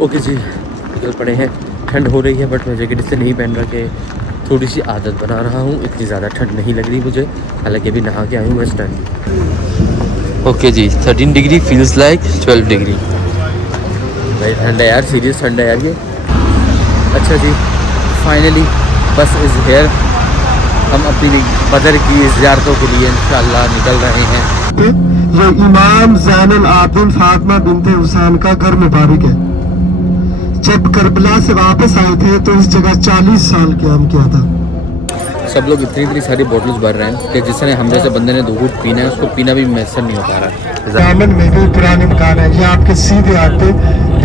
Okay जी, निकल पड़े हैं। ठंड हो रही है बट मैं जैकेट इससे नहीं पहन रहा कि थोड़ी सी आदत बना रहा हूँ। इतनी ज़्यादा ठंड नहीं लग रही मुझे, हालांकि अभी नहा के आया हूँ मैं स्टैंड। ओके जी, 13 डिग्री फील्स लाइक 12 डिग्री। भाई ठंड है यार, सीरियस ठंड है यार ये। अच्छा जी, फाइनली बस इज़ हेयर। हम अपनी बदर की ज़ियारतों के लिए इंशाल्लाह निकल रहे हैं। ये इमाम ज़ैनुल आबिदीन फातिमा बिनते हुसैन का घर मुबारक है। जब करबला से वापस आए थे तो इस जगह 40 साल क़याम किया था। सब लोग इतनी सारी बोतल्स भर रहे हैं कि जिसने हम जैसे बंदे ने 2 घूंट पीना है उसको पीना भी मैसर नहीं हो पा रहा। दामन में भी पुराने मकान है। ये आपके सीधे हाथ पे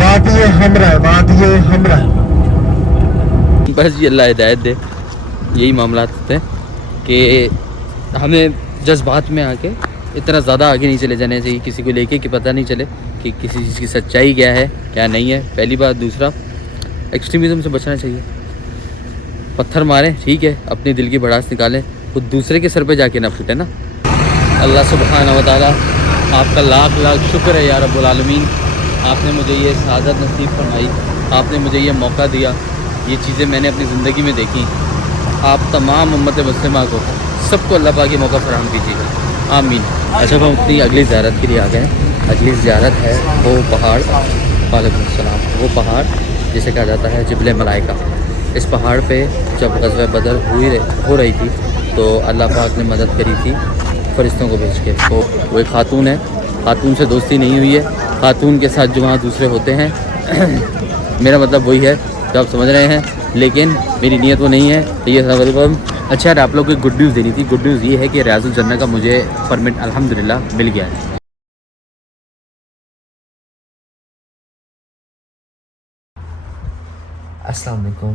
वादी हमरा है, वादी हमरा। बस ये अल्लाह हिदायत दे, यही मामला होते हैं कि हमें जज्बात में आके इतना ज़्यादा आगे नहीं चले जाने चाहिए किसी को लेके कि पता नहीं चले कि किसी चीज़ की सच्चाई क्या है क्या नहीं है। पहली बात। दूसरा, एक्सट्रीमिज़म से बचना चाहिए। पत्थर मारें ठीक है, अपने दिल की भड़ास निकालें, खुद दूसरे के सर पे जाके ना फूटे ना। अल्लाह सुब्हानहू व तआला आपका लाख लाख शुक्र है या रब्बुल आलमीन। आपने मुझे ये सआदत नसीब फरमाई, आपने मुझे ये मौका दिया। ये चीज़ें मैंने अपनी ज़िंदगी में देखी। आप तमाम उम्मत मुस्लिमा को सबको अल्लाह पाक ये मौका फराहम कीजिएगा, आमीन। अच्छा, हम अपनी अगली ज़ियारत के लिए आ गए हैं। अगली ज़ियारत है वो पहाड़, वालेकुम सलाम, वो पहाड़ जिसे कहा जाता है जबल मलाइका। इस पहाड़ पे जब ग़ज़वा बदर हो रही थी तो अल्लाह पाक ने मदद करी थी फ़रिश्तों को भेज के। तो वो एक ख़ातून है, ख़ातून से दोस्ती नहीं हुई है, ख़ातून के साथ जो वहाँ दूसरे होते हैं मेरा मतलब वही है जो आप समझ रहे हैं, लेकिन मेरी नीयत वो नहीं है। तो ये सब अच्छा यार, आप लोग को गुड न्यूज़ देनी थी। गुड न्यूज़ ये है कि रियाजुल जन्नह का मुझे परमिट अल्हम्दुलिल्लाह मिल गया है। अस्सलाम वालेकुम,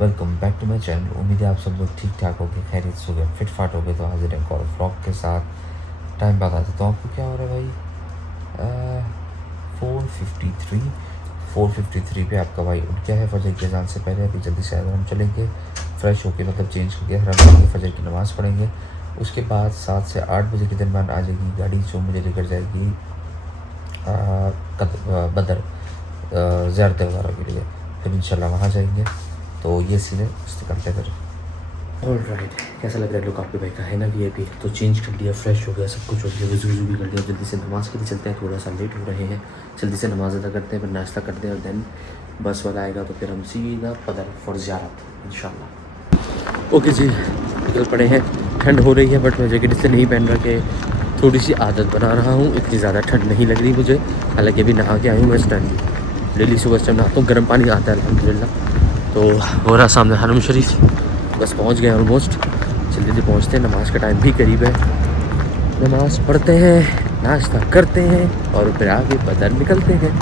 welcome back to my channel. उम्मीद है आप सब लोग ठीक ठाक हो गए, खैरियत से हो गए, फिट फाट हो गए। तो हाजिर हैं और व्लॉग के साथ। टाइम बता देता हूँ आपको क्या हो रहा है भाई। 4:53 पे आपका भाई उठ गया है फजर की अज़ान से पहले। अभी जल्दी से हम चलेंगे, फ्रेश होके मतलब चेंज करके हराम फजर की नमाज़ पढ़ेंगे। उसके बाद 7 से 8 बजे के दरमियान आ जाएगी गाड़ी जो मुझे लेकर जाएगी बदर ज़ियारत वगैरह के लिए। फिर इंशाल्लाह वहाँ जाएंगे। तो ये सीने उससे करते फिर। ऑलराइट, कैसा लग रहा है लुक आपके भाई का, है ना वीआईपी। तो चेंज कर लिया, फ्रेश हो गया, सब कुछ हो गया, वज़ू भी कर लिया। जल्दी से नमाज़ के लिए चलते हैं, थोड़ा सा लेट हो रहे हैं। जल्दी से नमाज़ अदा करते हैं, फिर नाश्ता करते हैं और देन बस वाला आएगा तो फिर हम सीधा पदर फॉर ज़ियारत इंशाल्लाह। ओके जी, निकल पड़े हैं। ठंड हो रही है बट मैं जैकेट इससे नहीं पहन रहा कि थोड़ी सी आदत बना रहा हूँ। इतनी ज़्यादा ठंड नहीं लग रही मुझे, हालांकि अभी नहा के आया हूँ मैं स्टैंड। डेली सुबह से नहाता हूँ, गर्म पानी आता है अल्हम्दुलिल्लाह। तो हो रहा सामने हरम शरीफ, बस पहुंच गए ऑलमोस्ट। जल्दी जल्दी पहुंचते हैं, नमाज का टाइम भी करीब है। नमाज पढ़ते हैं, नाश्ता करते हैं और फिर आगे बदर निकलते हैं।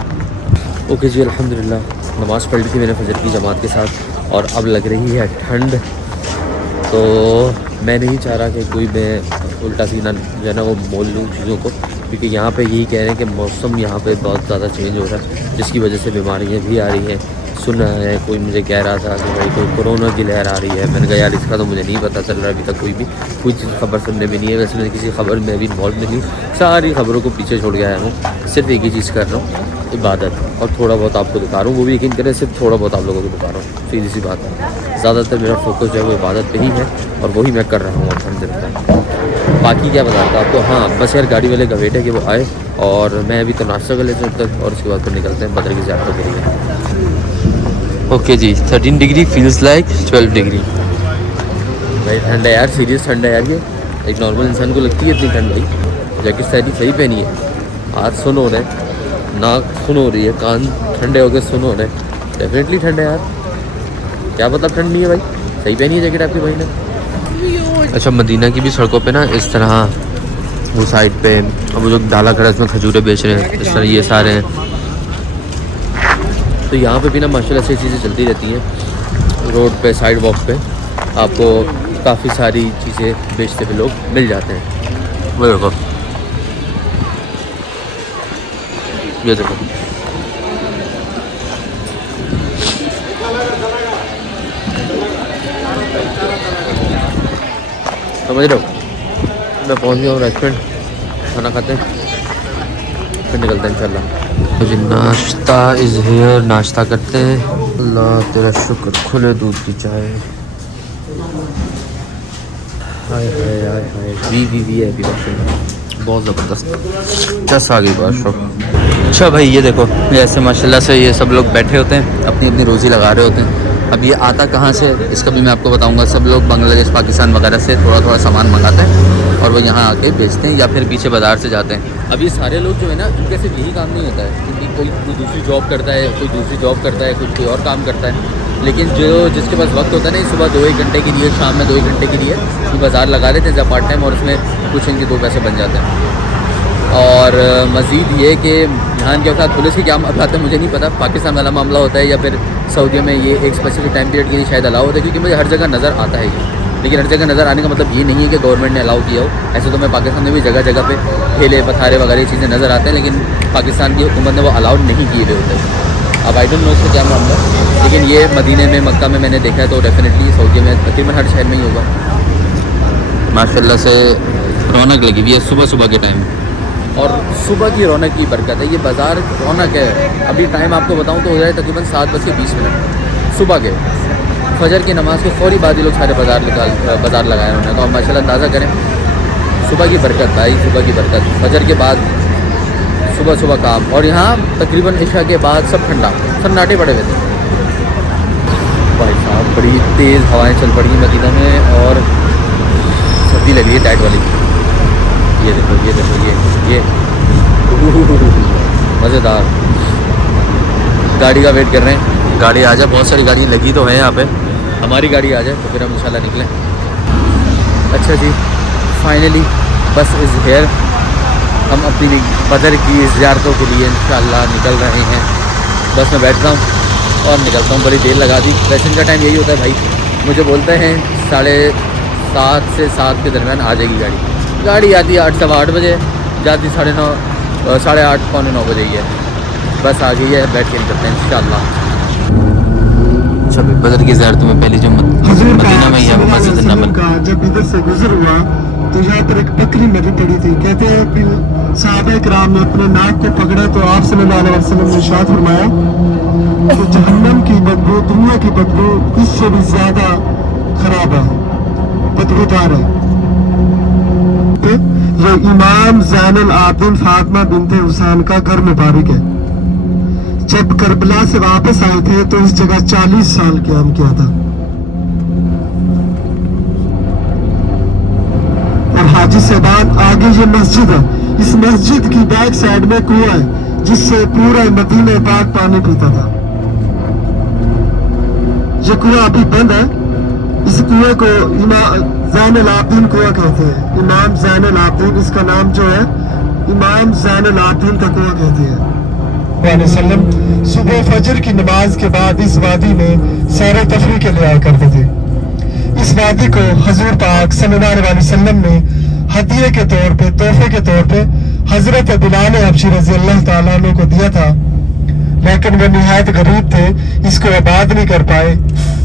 ओके जी, अल्हम्दुलिल्लाह नमाज़ पढ़ ली थी मैंने फजर की जमात के साथ और अब लग रही है ठंड। तो मैं नहीं चाह रहा कि कोई मैं उल्टा सीधा जो है ना वो मोल लूँ चीज़ों को, क्योंकि यहाँ पे यही कह रहे हैं कि मौसम यहाँ पे बहुत ज़्यादा चेंज हो रहा है जिसकी वजह से बीमारियाँ भी आ रही हैं। सुना है, कोई मुझे कह रहा था कि भाई कोई कोरोना की लहर आ रही है। मैंने कहा यार इसका तो मुझे नहीं पता चल रहा अभी तक, कोई चीज़ खबर सुनने में नहीं है। वैसे मैं किसी खबर में अभी इन्वॉल्व नहीं हूँ, सारी खबरों को पीछे छोड़ के आया हूँ। सिर्फ एक ही चीज़ कर रहा हूँ, इबादत, और थोड़ा बहुत आपको दिखा रहा हूँ। वो भी यकीन करें सिर्फ थोड़ा बहुत आप लोगों को दिखा रहा हूँ, सीधी सी बात है। ज़्यादातर मेरा फोकस जो है वो इबादत पे ही है और वही मैं कर रहा हूँ अल्हम्दुलिल्लाह। बाकी क्या बताता हूँ आपको, हाँ बस यार गाड़ी वाले का वेट है कि वो आए और मैं अभी तो नाश्ता कर लेता हूँ तक, और उसके बाद फिर निकलते हैं बदर की ज़ियारतों के लिए। ओके जी, 13 डिग्री फील्स लाइक 12 डिग्री। भाई ठंड है यार, सीरियस ठंड है यार ये। एक नॉर्मल इंसान को लगती है इतनी ठंड भाई। जैकेट सही पहनी है, हाथ सुन हो रहे हैं, नाक सुन हो रही है, कान ठंडे हो गए, सुन हो रहे हैं। डेफिनेटली ठंड है यार, क्या मतलब ठंड नहीं है भाई, सही पहनी है जैकेट आपके भाई ने। अच्छा, मदीना की भी सड़कों पे ना इस तरह वो साइड पे अब वो जो डाला खड़ा इसमें खजूरें बेच रहे हैं, इस तरह ये सारे हैं। तो यहाँ पे भी ना माशाल्लाह से चीज़ें चलती रहती हैं। रोड पे साइड वॉक पे आपको काफ़ी सारी चीज़ें बेचते हुए लोग मिल जाते हैं। वो देखो, ये देखो, समझ रहे हो। मैं पहुँच गया हूँ रेस्टोरेंट, खाना खाते हैं फिर निकलते हैं इंशाल्लाह। तो जी नाश्ता इज़ हेयर, नाश्ता करते हैं। अल्लाह तेरा शुक्र, खुले दूध की चाय। हाय हाय हाय हाय, वी है अभी बहुत ज़बरदस्त चस आ गई बात। अच्छा भाई ये देखो, जैसे माशाल्लाह से ये सब लोग बैठे होते हैं, अपनी अपनी रोज़ी लगा रहे होते हैं। अब ये आता कहाँ से इसका भी मैं आपको बताऊंगा। सब लोग बांग्लादेश पाकिस्तान वगैरह से थोड़ा थोड़ा सामान मंगाते हैं और वो यहाँ आके बेचते हैं या फिर पीछे बाज़ार से जाते हैं। अब ये सारे लोग जो है ना, इनके सिर्फ यही काम नहीं होता है, क्योंकि कोई दूसरी जॉब करता है, कोई दूसरी जॉब करता है, कोई और काम करता है। लेकिन जो जिसके पास वक्त होता है ना, सुबह 2-1 घंटे के लिए, शाम में 2-1 घंटे के लिए ये बाज़ार लगा लेते हैं जब पार्ट टाइम, और उसमें कुछ इनके 2 पैसे बन जाते हैं। और मज़ीद ये कि यहाँ इनके साथ पुलिस की क्या बात है मुझे नहीं पता, पाकिस्तान वाला मामला होता है या फिर सऊदी में ये एक स्पेसिफिक टाइम पीरियड के लिए शायद अलाउ होता है, क्योंकि मुझे हर जगह नज़र आता है ये। लेकिन हर जगह नज़र आने का मतलब ये नहीं है कि गवर्नमेंट ने अलाउ किया हो। ऐसे तो मैं पाकिस्तान में भी जगह जगह पे ठेले पथारे वगैरह चीज़ें नज़र आते हैं, लेकिन पाकिस्तान की हुकूमत ने वो अलाउड नहीं किए हुए होते हैं। अब आई डोंट नो इसका क्या मामला है, लेकिन ये मदीने में, मक्का में मैंने देखा है, तो डेफिनेटली सऊदी में तकरीबन हर शहर में ही होगा। माशाल्लाह से रौनक लगी हुई है सुबह सुबह के टाइम, और सुबह की रौनक की बरकत है। ये बाज़ार रौनक है। अभी टाइम आपको बताऊं तो हो जाए तकरीबन 7:20 सुबह के। फजर की नमाज़ के फ़ौरी बाद ये लोग सारे बाज़ार लगाए उन्होंने, तो आप माशाल्लाह अंदाज़ा करें सुबह की बरकत भाई, सुबह की बरकत। फजर के बाद सुबह सुबह काम, और यहाँ तकरीबन इशा के बाद सब ठंडा, सन्नाटे पड़े हुए थे भाई साहब। बड़ी तेज़ हवाएँ चल पड़ी मदीना में और सर्दी लग रही है टाइट वाली। ये देखो ये देखो ये मज़ेदार। गाड़ी का वेट कर रहे हैं, गाड़ी आ जाए। बहुत सारी गाड़ियाँ लगी तो हैं यहाँ पे, हमारी गाड़ी आ जाए तो फिर हम इंशाल्लाह निकलें। अच्छा जी, फाइनली बस इज़ हेयर। हम अपनी बदर की ज़ियारतों के लिए इंशाल्लाह निकल रहे हैं। बस में बैठता हूँ और निकलता हूँ। बड़ी देर लगा दी। वैसे इनका टाइम यही होता है भाई, मुझे बोलते हैं 7:30 से 7 के दरमियान आ जाएगी गाड़ी। गाड़ी आती है 8, सवा 8 बजे, जाती 9:30, 8:30, पौने 9 बजे ही है। बस आ गई है, बैठ के निकलते हैं इंशाल्लाह। अच्छा भाई, बदर की ज़ियारत में पहली जो मदीना में ही मस्जिद नबवी का जब इधर से गुजर हुआ तो यहाँ पर एक बकरी मरी पड़ी थी। कहते हैं कि सहाबा किराम ने अपने नाक को पकड़ा तो आप सल्लल्लाहु अलैहि वसल्लम ने इरशाद फरमाया कि जहन्नम की बदबू दुनिया की बदबू इससे भी ज्यादा खराब है, बदबूदार है। ये इमाम ज़ैनुल आबिदीन फातिमा बिन्ते हुसैन का घर मुबारक है। जब करबला से वापस आए थे तो इस जगह 40 साल क़याम किया था। और हाजी से बाद आगे ये मस्जिद है। इस मस्जिद की बैक साइड में कुआं है जिससे पूरा मदीना पाक पानी पीता था। ये कुआं अभी बंद है। इस कुएं को इमाम ज़ैनुल आबिदीन कुआं कहते हैं। इमाम ज़ैनुल आबिदीन, इसका नाम जो है इमाम ज़ैनुल आबिदीन का कुआं कहते हैं। सुबह फजर की नमाज के बाद इस वादी में सैर तफरी के लिए आया करते थे। इस वादी को हजूर पाक सल्लल्लाहु अलैहि वसल्लम ने हदिये के तौर पे, तोहफे के तौर पे हजरत बिलाल हबशी रज़ी अल्लाह तआला अन्हु को दिया था, लेकिन वो निहायत गरीब थे, इसको आबाद नहीं कर पाए।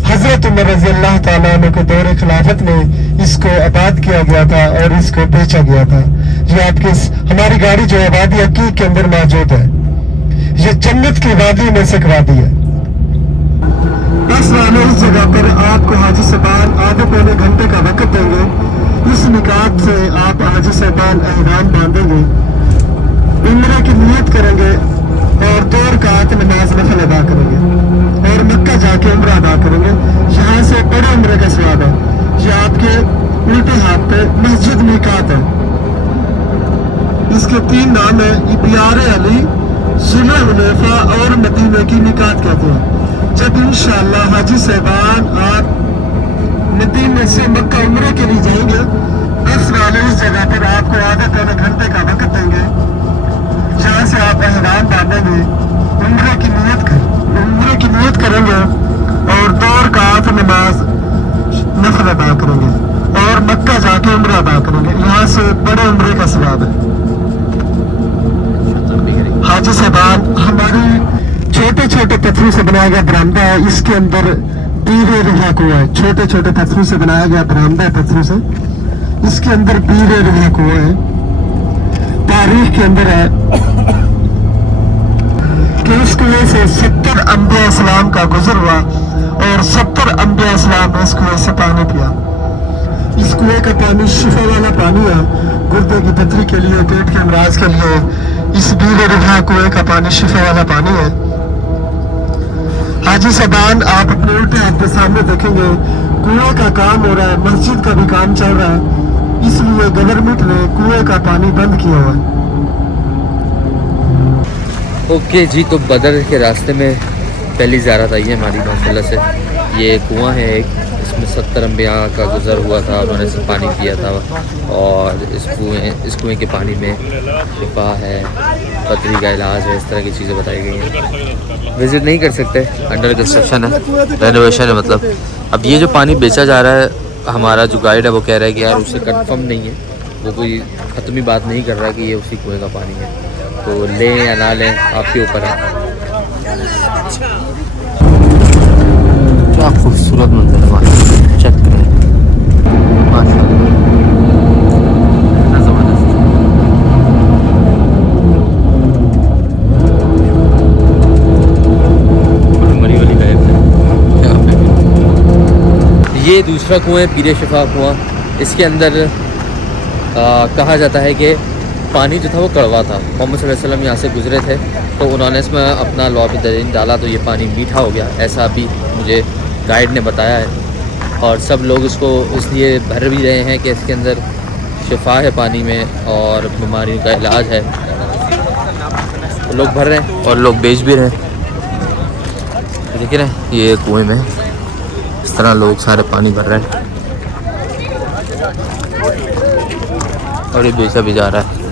हजरत उमर रज़ी अल्लाह तआला अन्हु के दौर खिलाफत में इसको आबाद किया गया था और इसको बेचा गया था। ये आपके हमारी गाड़ी जो है वादी अकीक के अंदर मौजूद है। ये जन्नत की वादी में से एक वादी है। बस वाले इस जगह पर आपको हाजी साहबान आधे पौने घंटे का वक्त देंगे। इस निकात से आप हाजी साहबान एहराम बांधेंगे, उम्रे की नियत करेंगे और 2 रकात नमाज नफल अदा करेंगे और मक्का जाके उम्रा अदा करेंगे। यहाँ से बड़े उम्रे का सवाब है। ये आपके उल्टे हाथ पे मस्जिद निकात है। इसके 3 नाम है, इबियार अली, सुलह हुनैफा और मदीने की निकात कहते हैं। जब इंशाअल्लाह हाजी साहबान आप मदीने से मक्का उम्रे के लिए जाएंगे, बस वाले इस जगह पर आपको आधे पौने घंटे का वक्त देंगे। जहाँ से आप एहराम बांधेंगे, उम्रे की नियत करेंगे और 2 रकात नमाज नफल अदा करेंगे और मक्का जाके उम्रा अदा करेंगे। यहाँ से बड़े उम्रे का सवाब है। हाजी साहबान, हमारी छोटे छोटे पत्थरों से बनाया गया बरामदा है। इसके अंदर बीरे रुहा कुआं है। छोटे छोटे पत्थरों से बनाया गया बरामदा है, पत्थरों से। इसके अंदर बीरे रुहा कुआं है। तारीख के अंदर है इस कुएं से 70 अंबिया इस्लाम का गुजर हुआ और 70 अंबिया इस्लाम ने इस कुएं से पानी पिया। इस कुएं का पानी शिफा वाला पानी है, गुर्दे की पथरी के लिए, पेट के अमराज के लिए। इस बीर रिहा कुएं का पानी शिफा वाला पानी है। हाजी साहबान, आप अपने उल्टे हाथ के सामने देखेंगे कुएं का काम हो रहा है, मस्जिद का भी काम चल रहा है, इसलिए गवर्नमेंट ने कुएं का पानी बंद किया हुआ है। ओके जी, तो बदर के रास्ते में पहली ज़ियारत आई है हमारी माशाल्लाह से। ये कुआं है एक, इसमें 70 अंबिया का गुज़र हुआ था, उन्होंने से पानी पिया था। और इस कुएं के पानी में शिफा है, पथरी का इलाज है, इस तरह की चीज़ें बताई गई हैं। विज़िट नहीं कर सकते, अंडर कंस्ट्रक्शन है, रेनोवेशन है। मतलब अब ये जो पानी बेचा जा रहा है, हमारा जो गाइड है वो कह रहा है कि यार उससे कंफर्म नहीं है, वो कोई ख़त्मी बात नहीं कर रहा कि ये उसी कुएं का पानी है। तो लें या ना लें, आपके ऊपर है। क्या खूबसूरत मंजर है, माशाल्लाह, चेक करें, माशाल्लाह, कितना ज़बरदस्त। मरी वाली गायब है। ये दूसरा कुआं है, पीरे शिफा कुआं। इसके अंदर कहा जाता है कि पानी जो था वो कड़वा था। मोहम्मद सल्लल्लाहु अलैहि वसल्लम यहाँ से गुजरे थे तो उन्होंने इसमें अपना लौह दरीन डाला तो ये पानी मीठा हो गया, ऐसा भी मुझे गाइड ने बताया है। और सब लोग इसको इसलिए भर भी रहे हैं कि इसके अंदर शिफा है पानी में और बीमारियों का इलाज है, तो लोग भर रहे हैं और लोग बेच भी रहे हैं। देख रहे हैं ये कुएँ में इस तरह लोग सारे पानी भर रहे हैं और ये बेचा भी जा रहा है।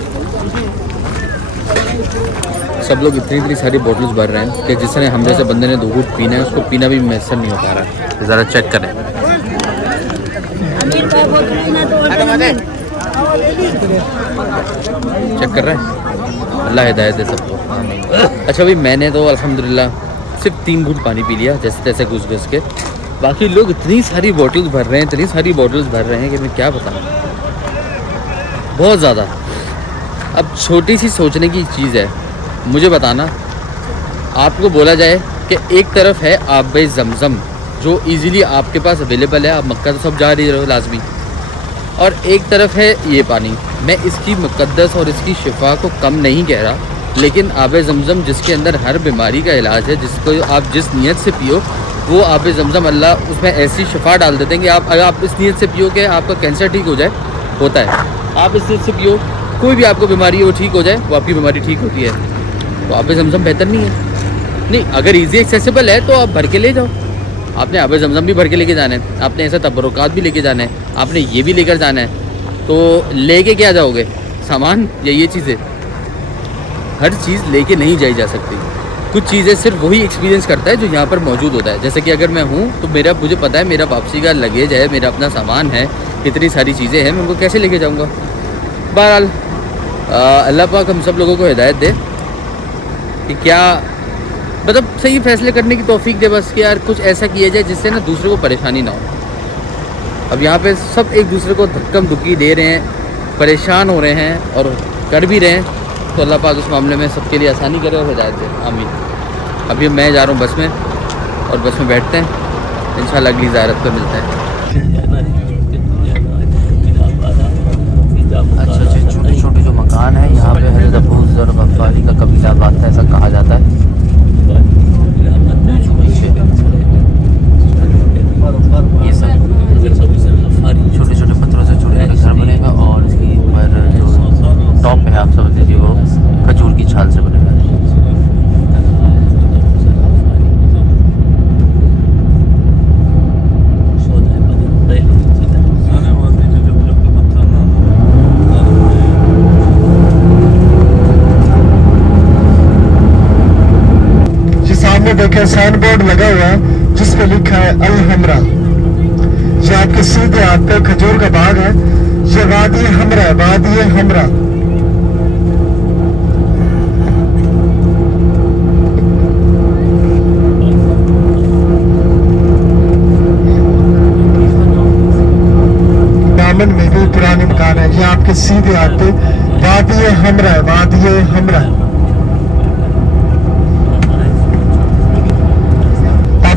सब लोग इतनी सारी बोतल्स भर रहे हैं कि जिसने हम जैसे बंदे ने 2 घूंट पीना है उसको पीना भी मैसर नहीं हो पा रहा है। ज़रा चेक करें, चेक कर रहे हैं। अल्लाह हिदायत दे सबको। अच्छा भाई, मैंने तो अल्हम्दुलिल्लाह सिर्फ 3 घूंट पानी पी लिया जैसे तैसे घुस के। बाकी लोग इतनी सारी बोतल्स भर रहे हैं, इतनी सारी बोतल्स भर रहे हैं कि मैं क्या बताऊँ, बहुत ज़्यादा। अब छोटी सी सोचने की चीज़ है, मुझे बताना, आपको बोला जाए कि एक तरफ है आब ज़मज़म जो इजीली आपके पास अवेलेबल है, आप मक्का तो सब जा रही हो लाजमी, और एक तरफ है ये पानी। मैं इसकी मुक़द्दस और इसकी शिफा को कम नहीं कह रहा, लेकिन आब ज़मज़म जिसके अंदर हर बीमारी का इलाज है, जिसको आप जिस नीयत से पियो वो आब ज़मज़म अल्लाह उसमें ऐसी शिफा डाल देते हैं कि आप अगर आप इस नीयत से पियो कि आपका कैंसर ठीक हो जाए, होता है, आप इस नीयत से पियो कोई भी आपको बीमारी हो ठीक हो जाए, वो आपकी बीमारी ठीक होती है, तो आब ज़मज़म बेहतर नहीं है? नहीं, अगर इजी एक्सेसिबल है तो आप भर के ले जाओ। आपने आब ज़मज़म भी भर के लेके जाना है, आपने ऐसा तबरुकात भी लेके जाना है, आपने ये भी लेकर जाना है, तो लेके क्या जाओगे सामान या ये चीज़ें? हर चीज़ लेके नहीं जाई जा सकती। कुछ चीज़ें सिर्फ वही एक्सपीरियंस करता है जो यहाँ पर मौजूद होता है। जैसे कि अगर मैं हूँ तो मुझे पता है मेरा वापसी का लगेज है, मेरा अपना सामान है, इतनी सारी चीज़ें हैं, मैं उनको कैसे लेके जाऊँगा। बहरहाल अल्लाह पाक हम सब लोगों को हिदायत दे कि क्या मतलब सही फैसले करने की तौफीक दे, बस कि यार कुछ ऐसा किया जाए जिससे ना दूसरे को परेशानी ना हो। अब यहाँ पे सब एक दूसरे को धक्कम धुक्की दे रहे हैं, परेशान हो रहे हैं और कर भी रहे हैं, तो अल्लाह पाक उस मामले में सबके लिए आसानी करे और हिदायत दे, आमीन। अभी मैं जा रहा हूँ बस में और बस में बैठते हैं, इंशाल्लाह अगली ज़ियारत पर मिलते हैं। अच्छा, छोटे छोटे जो मकान है यहाँ पे हज़रत अबू ज़र गफ़ारी का कबीला आबाद था, ऐसा कहा जाता है। ये सब छोटे छोटे पत्थरों से जुड़े घर बने हुए और इसके ऊपर जो टॉप है आप समझ लीजिए वो खजूर की छाल से बने हुए हैं। देखें साइन बोर्ड लगा हुआ है जिस पे लिखा है अल हमरा। ये आपके सीधे हाथ पे खजूर का बाग है, ये वादी हमरा है, वादी हमरा। दामन में भी पुराने मकान है, ये आपके सीधे हाथ पे वादी हमरा है, वादी हमरा है।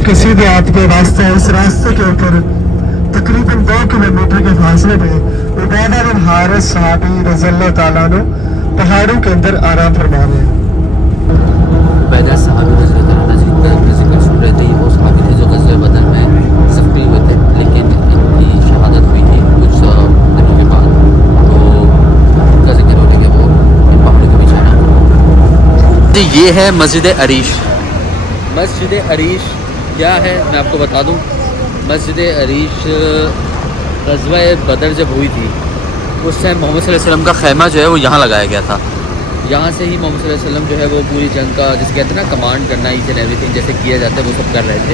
के सीधे हाथ पे रास्ता है। इस रास्ते के ऊपर तकरीबन 2 किलोमीटर के फासले पे उबैदा बिन हारिस सहाबी रज़ियल्लाहु ताला अन्हु पहाड़ों के अंदर आराम फरमा रहे हैं। उबैदा सहाबी रज़ियल्लाहु ताला अन्हु का जिक्र सुन रहे थे। ये वो सहाबी थे जो ग़ज़वे बदर में ज़ख्मी हुए थे, लेकिन इनकी शहादत हुई थी कुछ दिनों के बाद। तो उनका जिक्र होने के वो इन पहाड़ों के पीछे ना। ये है मस्जिद अरीश। मस्जिद अरीश क्या है मैं आपको बता दूं। मस्जिद अरीश ग़ज़वा बदर जब हुई थी उस टाइम मोहम्मद सल्लल्लाहु अलैहि वसल्लम का खैमा जो है वो यहाँ लगाया गया था। यहाँ से ही मोहम्मद सल्लल्लाहु अलैहि वसल्लम जो है वो पूरी जंग का जिसे कहते हैं ना कमांड करना, ईच एंड एवरीथिंग जैसे किया जाता है वो सब कर रहे थे।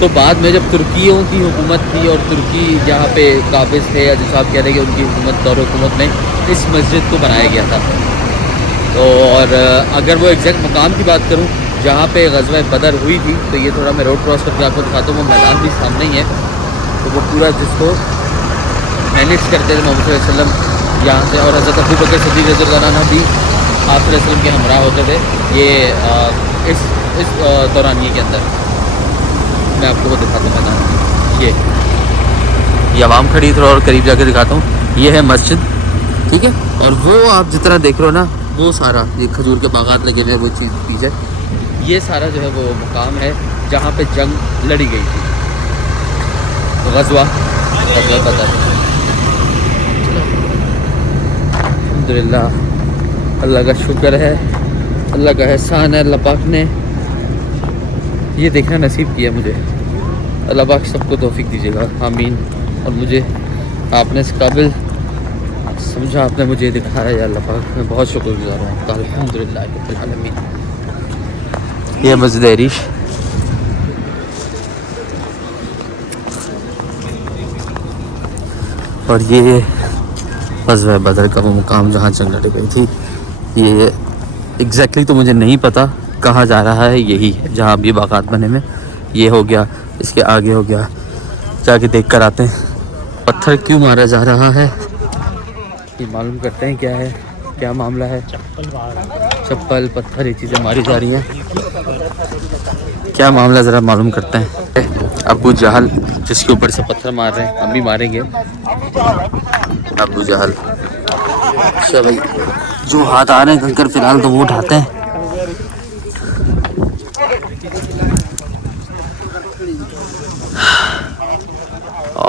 तो बाद में जब तुर्कियों की हुकूमत थी और तुर्की जहाँ पे काबिज़ थे या जैसा आप कह रहे हैं कि उनकी हुकूमत दौर हुकूमत में इस मस्जिद को बनाया गया था। तो और अगर वो एग्जैक्ट मुकाम की बात करूँ जहाँ पे ग़ज़वा बदर हुई थी, तो ये थोड़ा मैं रोड क्रॉस करके आपको दिखाता हूँ। वो मैदान भी सामने ही है। तो वो पूरा जिसको मैनेज करते थे मोहम्मद सल्लल्लाहु अलैहि वसल्लम यहाँ से, और हज़रत अबू बकर सिद्दीक़ रज़ियल्लाहु अन्हु भी आप सल्लल्लाहु अलैहि वसल्लम के हमरा होते थे। ये इस दौरानिए के अंदर मैं आपको वो दिखाता हूँ मैदान। ये आवाम खड़ी थोड़ा और करीब जाके दिखाता हूँ। ये है मस्जिद, ठीक है। और वो आप जितना देख रहे हो ना, वो सारा ये खजूर के बागात लगे हुए, वो चीज़ पीछे ये सारा जो है वो मुकाम है जहाँ पे जंग लड़ी गई थी, ग़ज़वा बदर। अल्हम्दुलिल्लाह, अल्लाह का शुक्र है, अल्लाह का एहसान है। अल्लाह पाक ने ये देखना नसीब किया मुझे। अल्लाह पाक सबको तौफीक दीजिएगा, आमीन। और मुझे आपने इस काबिल समझा, आपने मुझे दिखाया या अल्लाह पाक, मैं बहुत शुक्रगुज़ार हूँ आपका। अल्हम्दुलिल्लाह रब्बिल आलमीन। ये मस्जिद अरीश और ये ग़ज़वा बदर का वो मुकाम जहाँ जंग लड़ी गई थी। ये एग्जैक्टली तो मुझे नहीं पता, कहा जा रहा है यही है जहाँ अभी बागात बने में। ये हो गया, इसके आगे हो गया, जाके देख कर आते हैं। पत्थर क्यों मारा जा रहा है ये मालूम करते हैं, क्या है, क्या मामला है। चप्पल पत्थर ये चीज़ें मारी जा रही हैं, क्या मामला ज़रा मालूम करते हैं। अबू जहल जिसके ऊपर से पत्थर मार रहे हैं, हम भी मारेंगे अबू जहल। अच्छा भाई, जो हाथ आ रहे हैं कंकर फिलहाल तो वो उठाते हैं।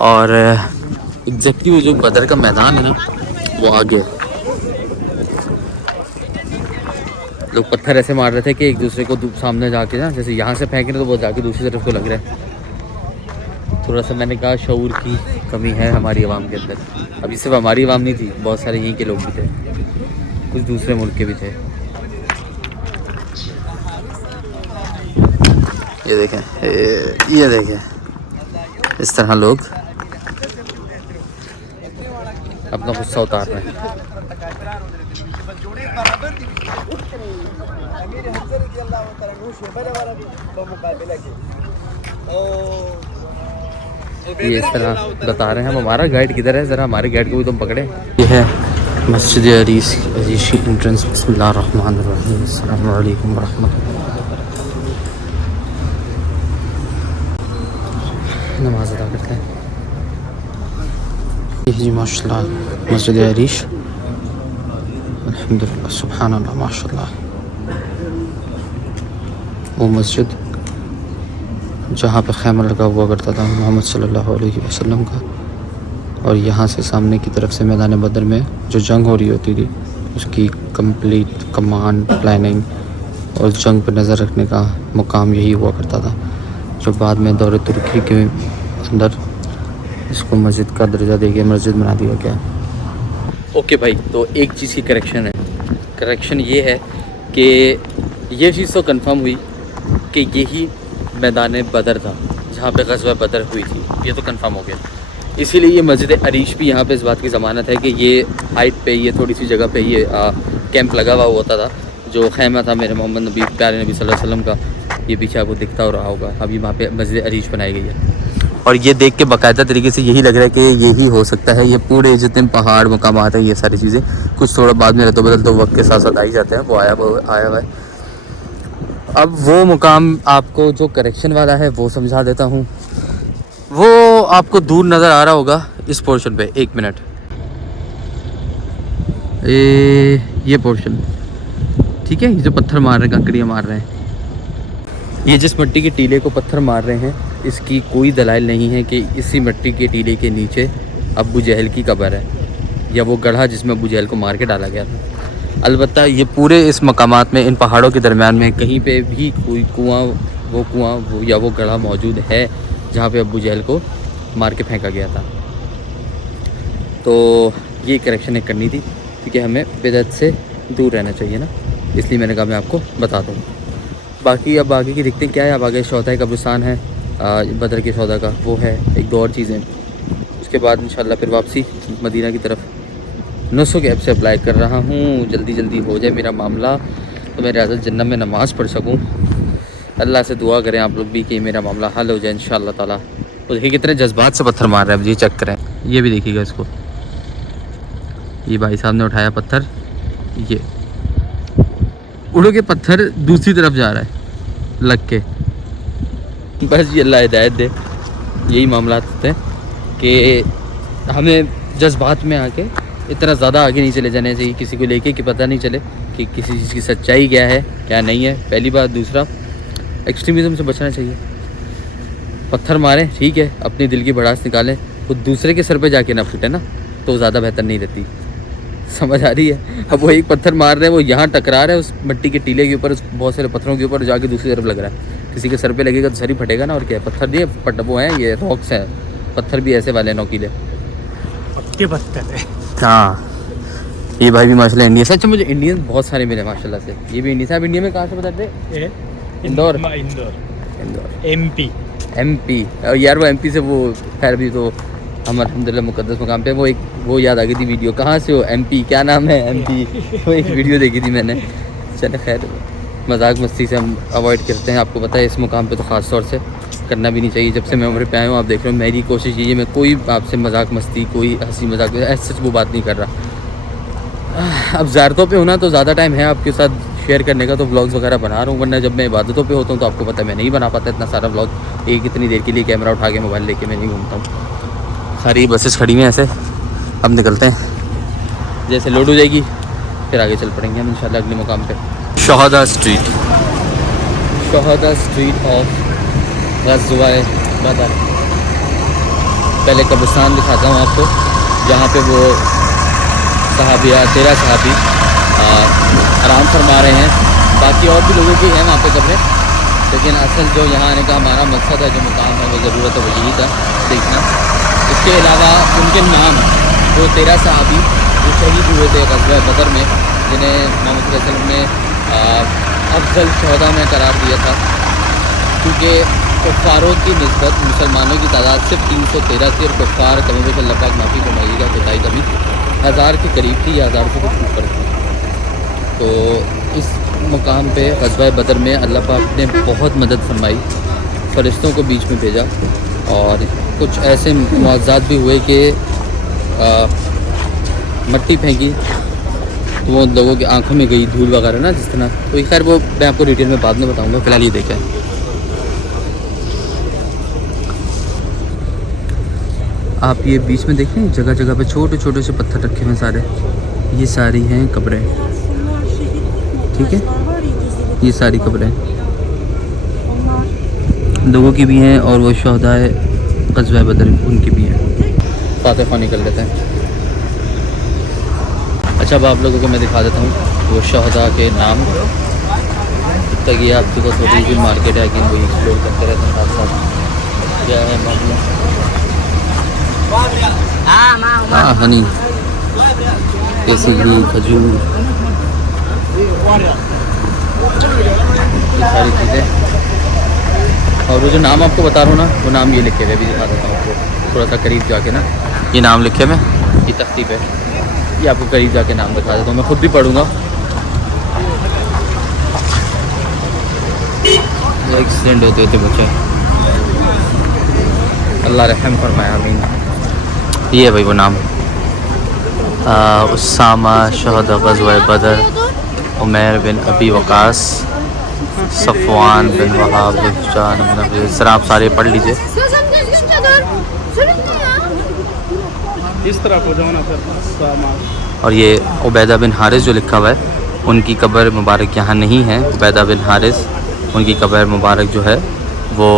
और एग्जैक्टली वो जो बदर का मैदान है ना, वो आगे लोग पत्थर ऐसे मार रहे थे कि एक दूसरे को सामने जाके ना, जैसे यहाँ से फेंक रहे तो वो जाके दूसरी तरफ को लग रहा है। थोड़ा सा मैंने कहा शऊर की कमी है हमारी आवाम के अंदर। अभी सिर्फ हमारी आवाम नहीं थी, बहुत सारे यहीं के लोग भी थे, कुछ दूसरे मुल्क के भी थे। ये देखें इस तरह लोग अपना गुस्सा उतार रहे हैं। ये इस तरह बता रहे हैं। हम हमारा गाइड किधर है, ज़रा हमारे गाइड को भी तुम पकड़े। ये है मस्जिद अरीश की एंट्रेंस। बिस्मिल्लाहिर्रहमानिर्रहीम, अस्सलामु अलैकुम वरहमतुल्लाहि वबरकातुहू। नमाज अदा करते हैं। ये जी माशाल्लाह मस्जिद अरीश, अल्हम्दुलिल्लाह, सुब्हानअल्लाह, माशाल्लाह। वो मस्जिद जहाँ पे खैमा लगा हुआ करता था मोहम्मद सल्लल्लाहु अलैहि वसल्लम का, और यहाँ से सामने की तरफ से मैदान बदर में जो जंग हो रही होती थी उसकी कंप्लीट कमांड, प्लानिंग और जंग पर नज़र रखने का मुकाम यही हुआ करता था, जो बाद में दौर तुर्की के अंदर इसको मस्जिद का दर्जा दे के मस्जिद बना दिया गया। ओके भाई, तो एक चीज़ की करेक्शन है। करेक्शन ये है कि ये चीज़ तो कंफर्म हुई कि यही मैदान बदर था जहाँ पे ग़ज़वा बदर हुई थी, ये तो कंफर्म हो गया। इसीलिए ये मस्जिद अरीश भी यहाँ पे इस बात की ज़मानत है कि ये हाइट पे, ये थोड़ी सी जगह पे ये कैंप लगा हुआ होता था, जो खैमा था मेरे मोहम्मद नबी प्यारे नबी सल्लल्लाहु अलैहि वसल्लम का। ये पीछे आपको दिखता हो रहा होगा, अभी वहाँ पे मस्जिद अरीश बनाई गई है। और ये देख के बाकायदा तरीके से यही लग रहा है कि यही हो सकता है। ये पूरे जितने पहाड़ मकामात हैं, ये सारी चीज़ें कुछ थोड़ा बाद में रहते बदलते वक्त के साथ साथ आई जाते हैं, वो आया हुआ है। अब वो मुकाम आपको जो करेक्शन वाला है वो समझा देता हूँ। वो आपको दूर नज़र आ रहा होगा इस पोर्शन पे। 1 मिनट, ये पोर्शन ठीक है, ये जो पत्थर मार रहे हैं, कंकड़ियाँ मार रहे हैं, ये जिस मिट्टी के टीले को पत्थर मार रहे हैं, इसकी कोई दलाइल नहीं है कि इसी मिट्टी के टीले के नीचे अबू जहल की कब्र है या वो गड्ढा जिसमें अबू जहल को मार के डाला गया था। अलबत्ता ये पूरे इस मकामात में, इन पहाड़ों के दरमियान में कहीं पे भी कोई कुआं या वो गड्ढा मौजूद है जहाँ पे अबू जहल को मार के फेंका गया था। तो ये करेक्शन एक करनी थी क्योंकि हमें बिदअत से दूर रहना चाहिए ना, इसलिए मैंने कहा मैं आपको बता दूँ। बाकी अब आगे की दिखते क्या है। अब आगे शौदा कब्रिस्तान है बदर के शौदा का, वो है, 1-2 और चीज़ें। उसके बाद इंशाल्लाह फिर वापसी मदीना की तरफ। नुस्ख ऐप से अप्लाई कर रहा हूँ, जल्दी हो जाए मेरा मामला तो मैं रियाज़त जन्नत में नमाज़ पढ़ सकूँ। अल्लाह से दुआ करें आप लोग भी कि मेरा मामला हल हो जाए इंशाल्लाह ताला। तो देखिए कितने जज्बात से पत्थर मार रहे हैं, अब ये चेक करें। ये भी देखिएगा इसको, ये भाई साहब ने उठाया पत्थर, ये उड़ के पत्थर दूसरी तरफ जा रहा है लग के। बस ये अल्लाह हिदायत दे। यही मामला होते हैं कि हमें जज्बात में आके इतना ज़्यादा आगे नहीं चले जाने चाहिए किसी को लेके कि पता नहीं चले कि किसी चीज़ की सच्चाई क्या है क्या नहीं है, पहली बात। दूसरा, एक्सट्रीमिज़म से बचना चाहिए। पत्थर मारें ठीक है, अपनी दिल की भड़ास निकालें, वो दूसरे के सर पे जाके ना फूटे ना, तो ज़्यादा बेहतर नहीं रहती। समझ आ रही है। अब वो एक पत्थर मार रहे हैं, वो यहाँ टकरा रहा है उस मिट्टी के टीले के ऊपर, उस बहुत सारे पत्थरों के ऊपर, जाके दूसरी तरफ लग रहा है। किसी के सर पे लगेगा तो सर ही फटेगा ना। और क्या है, पत्थर नहीं है, वो हैं, ये रॉक्स हैं, पत्थर भी ऐसे वाले नोकीले पत्थर है। हाँ, ये भाई भी माशाल्लाह इंडिया से। अच्छा, मुझे इंडियन बहुत सारे मिले माशाल्लाह से। ये भी इंडिया से। आप इंडिया में कहाँ से बताते? इंदौर। MP यार, वो MP से वो खैर भी तो हम अल्हम्दुलिल्लाह मुकद्दस मुकाम पे। वो याद आ गई थी वीडियो, कहाँ से हो? MP, क्या नाम है? MP। वो एक वीडियो देखी थी मैंने। चलो खैर, मजाक मस्ती से हम अवॉइड करते हैं। आपको पता है इस मुकाम पे तो ख़ास तौर से करना भी नहीं चाहिए। जब से मैं उम्र पे आया हूँ, आप देख रहे हो, मेरी कोशिश यही है, मैं कोई आपसे मजाक मस्ती, कोई हंसी मजाक ऐसे वो बात नहीं कर रहा। अब ज़ियारतों पे होना तो ज़्यादा टाइम है आपके साथ शेयर करने का, तो व्लॉग्स वगैरह बना रहा हूँ। वरना जब मैं इबादतों पे होता हूँ तो आपको पता है मैं नहीं बना पाता इतना सारा व्लॉग। एक इतनी देर के लिए कैमरा उठा के मोबाइल लेके मैं नहीं घूमता हूँ। सारी बसेस खड़ी हैं ऐसे, अब निकलते हैं। जैसे लोड हो जाएगी फिर आगे चल पड़ेंगे हम इंशाल्लाह अगले मुकाम पे। शहादा स्ट्रीट ऑफ ग़ज़वा-ए बदर। पहले कब्रिस्तान दिखाता हूँ आपको जहाँ पे वो सहाबिया 13 सहाबी आराम फरमा रहे हैं। बाकी और भी लोगों की हैं वहाँ पे कब्रें, लेकिन असल जो यहाँ आने का हमारा मकसद है, जो मुकाम है, वो ज़रूरत है, वो यही था देखना। इसके अलावा उनके नाम, वो 13 सहाबी जो शहीद हुए थे ग़ज़वा बदर में, जिन्हें मोहम्मद सल्लल्लाहु अलैहि वसल्लम ने अफजल शहदा में करार दिया था, क्योंकि कुफ़ारों की निस्बत मुसलमानों की तादाद सिर्फ 313 थी और कुफ़ार कभी भी अल्लाह पाक माफ़ी फरमाइएगा कोताही कभी 1000 के करीब थी या 1000 से कुछ ऊपर थी। तो इस मुकाम पे ग़ज़वा बदर में अल्लाह पाक ने बहुत मदद फरमाई, फ़रिश्तों को बीच में भेजा और कुछ ऐसे मुआवज़ात भी हुए कि मट्टी फेंकी तो वो लोगों की आंखों में गई, धूल वगैरह ना जिस तरह। तो खैर वो मैं आपको डिटेल में बाद में बताऊँगा, फिलहाल ये देखें। आप ये बीच में देखें, जगह जगह पे छोटे छोटे से पत्थर रखे हुए सारे, ये सारी हैं कब्रें, ठीक है, ये सारी कब्रें लोगों की भी हैं और वो शहदाए ग़ज़वा बदर उनकी भी हैं। फातिहा ख़वानी कर लेते हैं। अच्छा, अब आप लोगों को मैं दिखा देता हूँ वो शहदा के नाम। तक ये आपके पास थोड़ी सी मार्केट है, लेकिन वही एक्सप्लोर करते रहते हैं साथ साथ। क्या है मामला? हाँ, हनी, देसी घी, खजूर, ये सारी चीज़ें। और वो जो नाम आपको बता रहा हूँ ना, वो नाम ये लिखे हुए, भी दिखा देता हूँ आपको थोड़ा सा करीब जाके ना। ये नाम लिखे मैं, ये तख्ती पे, ये आपको करीब जाके नाम दिखा देता हूँ, मैं खुद भी पढ़ूँगा। एक्सीडेंट होते होते बच्चे, अल्लाह रहम फरमाए, आमीन। ये है भाई वो नाम, उसामा शहदा ग़ज़वा बदर, उमैर बिन अबी वक़ास, सफ़वान बिन वहाब इस तरह आप सारे पढ़ लीजिए। इस तरफ हो जाओ ना फिर। और ये उबैदा बिन हारिस जो लिखा हुआ है, उनकी कब्र मुबारक यहाँ नहीं है। उबैदा बिन हारिस उनकी कब्र मुबारक जो है वो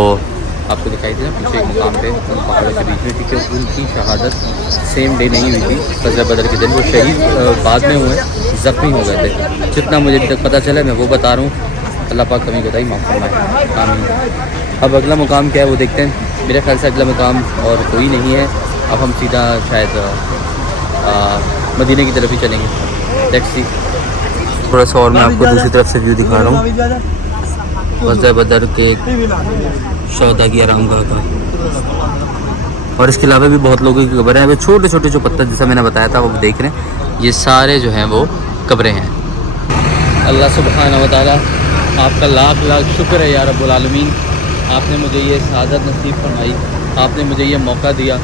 आपको दिखाई दे पीछे एक मुकाम पे उन पहाड़ों के बीच में, क्योंकि उनकी शहादत सेम डे नहीं हुई थी ग़ज़वा बदर के दिन। वो शहीद बाद में हुए, ज़ख्मी हो गए थे। जितना मुझे अभी तक पता चला मैं वो बता रहा हूँ। अल्लाह पाक कमी बताई माफ़ फरमाए, आमीन। अब अगला मुकाम क्या है वो देखते हैं। मेरे ख्याल से अगला मुकाम और कोई नहीं है। अब हम सीधा शायद मदीने की तरफ ही चलेंगे। Let's see. थोड़ा सा और मैं आपको दूसरी तरफ से व्यू दिखा रहा हूँ ग़ज़वा बदर के शहदा की आरामगाह का। और इसके अलावा भी बहुत लोगों की कब्रें हैं। वे छोटे छोटे जो पत्थर जैसा मैंने बताया था वो देख रहे हैं, ये सारे जो हैं वो कब्रें हैं। अल्लाह सुब्हानहू व तआला आपका लाख लाख शुक्र है या रब्बुल आलमीन। आपने मुझे ये सआदत नसीब फरमाई, आपने मुझे ये मौका दिया।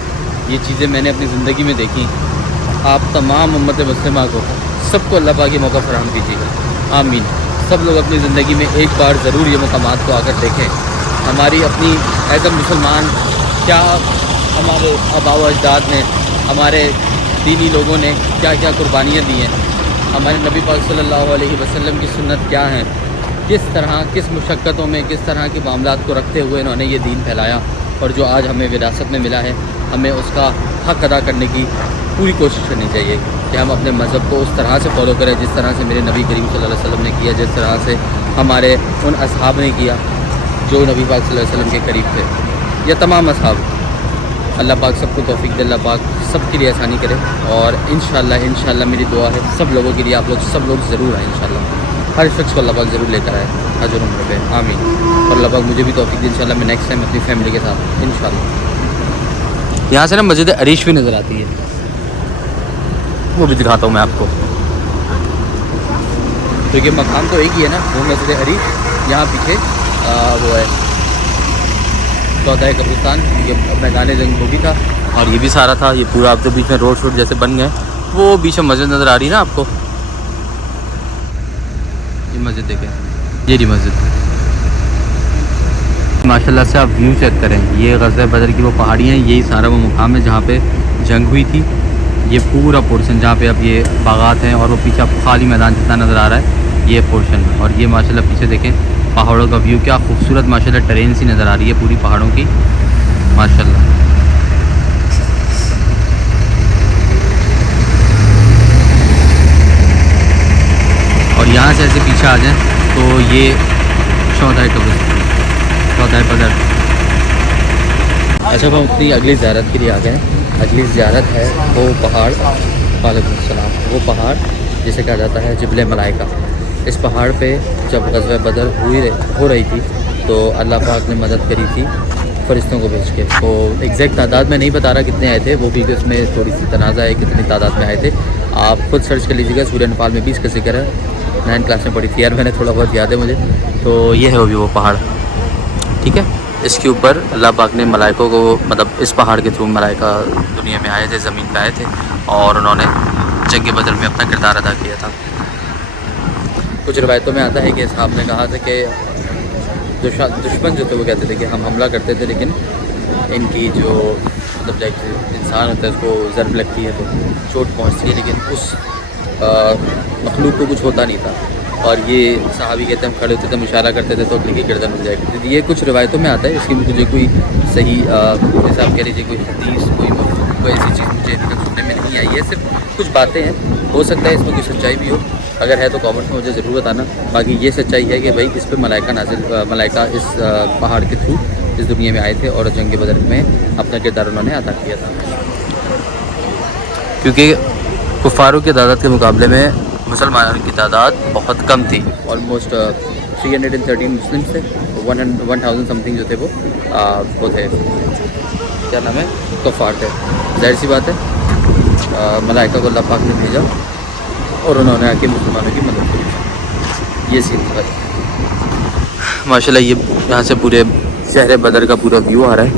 ये चीज़ें मैंने अपनी ज़िंदगी में देखी। आप तमाम उम्मत मुस्लिमा को सबको अल्लाह पाक ये मौका फराहम कीजिएगा, आमीन। सब लोग अपनी ज़िंदगी में एक बार ज़रूर ये मकामात को आकर देखें। हमारी अपनी एज़ अ मुसलमान क्या हमारे आबाओ अजदाद ने, हमारे दीनी लोगों ने क्या क्या कुर्बानियाँ दी हैं। हमारे नबी पाक सल्लल्लाहु अलैहि वसल्लम की सुन्नत क्या है, किस तरह किस मुशक्क़तों में किस तरह के मामलात को रखते हुए इन्होंने ये दीन फैलाया। और जो आज हमें विरासत में मिला है, हमें उसका हक़ अदा करने की पूरी कोशिश करनी चाहिए कि हम अपने मज़हब को उस तरह से फॉलो करें जिस तरह से मेरे नबी करीम सल्लल्लाहु अलैहि वसल्लम ने किया, जिस तरह से हमारे उन असहाब ने किया जो नबी पाक सल्लल्लाहु अलैहि वसल्लम के करीब थे, या तमाम असहाब। अल्लाह पाक सबको तौफीक दे, अल्लाह पाक सबके लिए आसानी करे। और इंशाअल्लाह मेरी दुआ है सब लोगों के लिए, आप लोग सब लोग ज़रूर आएँ इंशाअल्लाह। हर शख्स को अल्लाह पाक ज़रूर लेकर आए हजर उम्र पे, आमीन। और अल्लाह पाक मुझे भी तौफीक दे इंशाअल्लाह, मैं नेक्स्ट टाइम अपनी फैमिली के साथ इंशाअल्लाह। यहाँ से ना मस्जिद अरीश भी नज़र आती है, वो भी दिखाता हूँ मैं आपको। तो ये मकाम तो एक ही है ना, वो मस्जिद अरीश। यहाँ पीछे वो है चौथाई कब्रिस्तान, ये अपना गाने जंग वो भी था। और ये भी सारा था। ये पूरा अब जो बीच में रोड शोड जैसे बन गए, वो बीच में मस्जिद नज़र आ रही है ना आपको। ये मस्जिद देखें, ये रही मस्जिद। माशाल्लाह से आप व्यू चेक करें। ये ग़ज़वा बदर की वो पहाड़ी हैं, यही सारा वो मुकाम है जहाँ पे जंग हुई थी। ये पूरा पोर्शन जहाँ पे अब ये बागात हैं और वो पीछे आपको खाली मैदान जितना नज़र आ रहा है, ये पोर्शन। और ये माशाल्लाह पीछे देखें पहाड़ों का व्यू, क्या खूबसूरत माशाल्लाह ट्रेन सी नज़र आ रही है पूरी पहाड़ों की, माशाल्लाह। और यहाँ से ऐसे पीछे आ जाएं तो ये चौथाई बदर। अच्छा, हम अपनी अगली ज़ियारत के लिए आ गए। अगली ज़ियारत है वो पहाड़, वालेकुम सलाम, वो पहाड़ जिसे कहा जाता है जिबल मलाइका। इस पहाड़ पे जब ग़ज़वा बदर हो रही थी तो अल्लाह पाक ने मदद करी थी फ़रिश्तों को भेज के। तो एग्जैक्ट तादाद में नहीं बता रहा कितने आए थे, वो भी इसमें थोड़ी सी तनाज़ा है कितनी तादाद में आए थे। आप खुद सर्च कर लीजिएगा, सूरह नफाल में भी इसका जिक्र है। 9th क्लास में पढ़ी थी यार मैंने, थोड़ा बहुत याद है मुझे। तो ये है वो पहाड़, ठीक है। इसके ऊपर अल्लाह पाक ने मलाइकों को, मतलब इस पहाड़ के थ्रू मलाइका दुनिया में आए थे, ज़मीन पे आए थे और उन्होंने जंग बदर में अपना किरदार अदा किया था। कुछ रवायतों में आता है कि असहाब ने कहा था कि दुश्मन जो थे वो कहते थे कि हम हमला करते थे, लेकिन इनकी जो मतलब जब इंसान होता है उसको ज़र्ब लगती है तो चोट पहुँचती है, लेकिन उस मखलूक को कुछ होता नहीं था। और ये सहाबी कहते हैं हम खड़े होते थे, हम इशारा करते थे तो अगले की गर्दन मिल जाएगी। ये कुछ रवायतों में आता है, इसकी मुझे कोई सही जैसे आप कह लीजिए कोई हदीस कोई ऐसी चीज़ मुझे अभी तक सुनने में नहीं आई है। सिर्फ कुछ बातें हैं, हो सकता है इसमें कोई सच्चाई भी हो। अगर है तो कमेंट्स में मुझे ज़रूर बताना। बाकी ये सच्चाई है कि भाई इस पर मलाइका इस पहाड़ के थ्रू इस दुनिया में आए थे और जंग बदर में अपना किरदार उन्होंने अदा किया था। क्योंकि कुफ़ारों की तादाद के मुकाबले में मुसलमानों की तादाद बहुत कम थी। ऑलमोस्ट 313 मुस्लिम थे, 1000 समथिंग जो थे वो थे क्या नाम है, कुफ़ार थे। जाहिर सी बात है मलाइका को अल्लाह पाक ने भेजा और उन्होंने आके मुसलमानों की मदद की। ये सीन था माशाल्लाह। ये यहाँ से पूरे शहर बदर का पूरा व्यू आ रहा है।